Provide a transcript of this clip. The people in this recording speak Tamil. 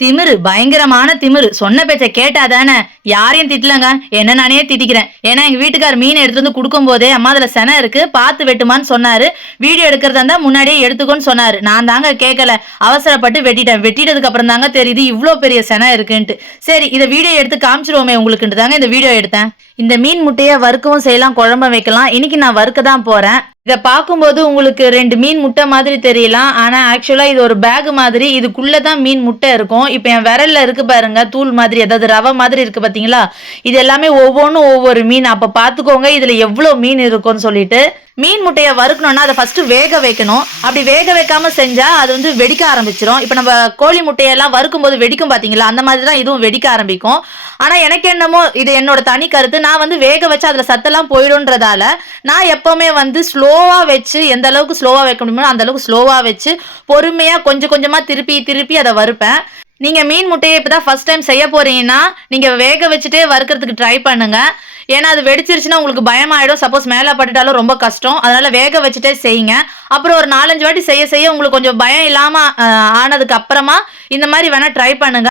திமிரு பயங்கரமான திமிரு. சொன்ன பேச்ச கேட்டாதானே? யாரையும் திட்டலங்க. என்ன நானே திட்டிக்கிறேன். ஏன்னா எங்க வீட்டுக்கார் மீன் எடுத்து வந்து கொடுக்கும் போதே அம்மா அதுல செனை இருக்கு. பார்த்து வெட்டுமான்னு சொன்னாரு. வீடியோ எடுக்கிறதா இருந்தா முன்னாடியே எடுத்துக்கோன்னு சொன்னாரு. நான் தாங்க கேட்கல அவசரப்பட்டு வெட்டிட்டேன். வெட்டிட்டதுக்கு அப்புறம் தாங்க தெரியுது இவ்வளோ பெரிய செனை இருக்குன்ட்டு. சரி இதை வீடியோ எடுத்து காமிச்சிருவோமே உங்களுக்குன்ட்டு தாங்க இந்த வீடியோ எடுத்தேன். இந்த மீன் முட்டையை வறுக்கவும் செய்யலாம் குழம்பும் வைக்கலாம். இன்னைக்கு நான் வறுக்க தான் போறேன். இதை பார்க்கும்போது உங்களுக்கு ரெண்டு மீன் முட்டை மாதிரி தெரியலாம் ஆனால் ஆக்சுவலாக இது ஒரு பேக் மாதிரி. இதுக்குள்ளே தான் மீன் முட்டை இருக்கும். இப்போ என் விரலில் இருக்கு பாருங்க தூள் மாதிரி அதாவது ரவை மாதிரி இருக்கு பார்த்தீங்களா இது எல்லாமே ஒவ்வொன்றும் ஒவ்வொரு மீன். அப்போ பார்த்துக்கோங்க இதில் எவ்வளோ மீன் இருக்கும்னு சொல்லிட்டு. மீன் முட்டையை வறுக்கணும்னா அதை ஃபர்ஸ்ட் வேக வைக்கணும். அப்படி வேக வைக்காம செஞ்சா அது வந்து வெடிக்க ஆரம்பிச்சிடும் இப்போ நம்ம கோழி முட்டையெல்லாம் வறுக்கும் போது வெடிக்கும் பாத்தீங்களா? அந்த மாதிரி தான் இதுவும் வெடிக்க ஆரம்பிக்கும். ஆனா எனக்கு என்னமோ இது என்னோட தனி கருத்து. நான் வந்து வேக வச்சு அதுல சத்தெல்லாம் போயிடும்ன்றதால நான் எப்பவுமே வந்து ஸ்லோவா வச்சு எந்த அளவுக்கு ஸ்லோவா வைக்க முடியுமோ அந்த அளவுக்கு ஸ்லோவா வச்சு பொறுமையா கொஞ்சம் கொஞ்சமா திருப்பி திருப்பி அதை வறுப்பேன். நீங்க மீன் முட்டையை இப்பதான் ஃபர்ஸ்ட் டைம் செய்ய போறீங்கன்னா நீங்க வேக வச்சுட்டே வறுக்கிறதுக்கு ட்ரை பண்ணுங்க. ஏன்னா அது வெடிச்சிருச்சுன்னா உங்களுக்கு பயமாயிடும். சப்போஸ் மேலே பட்டுட்டாலும் ரொம்ப கஷ்டம். அதனால வேக வச்சுட்டே செய்யுங்க. அப்புறம் ஒரு நாலஞ்சு வாட்டி செய்ய செய்ய உங்களுக்கு கொஞ்சம் பயம் இல்லாம ஆனதுக்கு அப்புறமா இந்த மாதிரி வேணா ட்ரை பண்ணுங்க.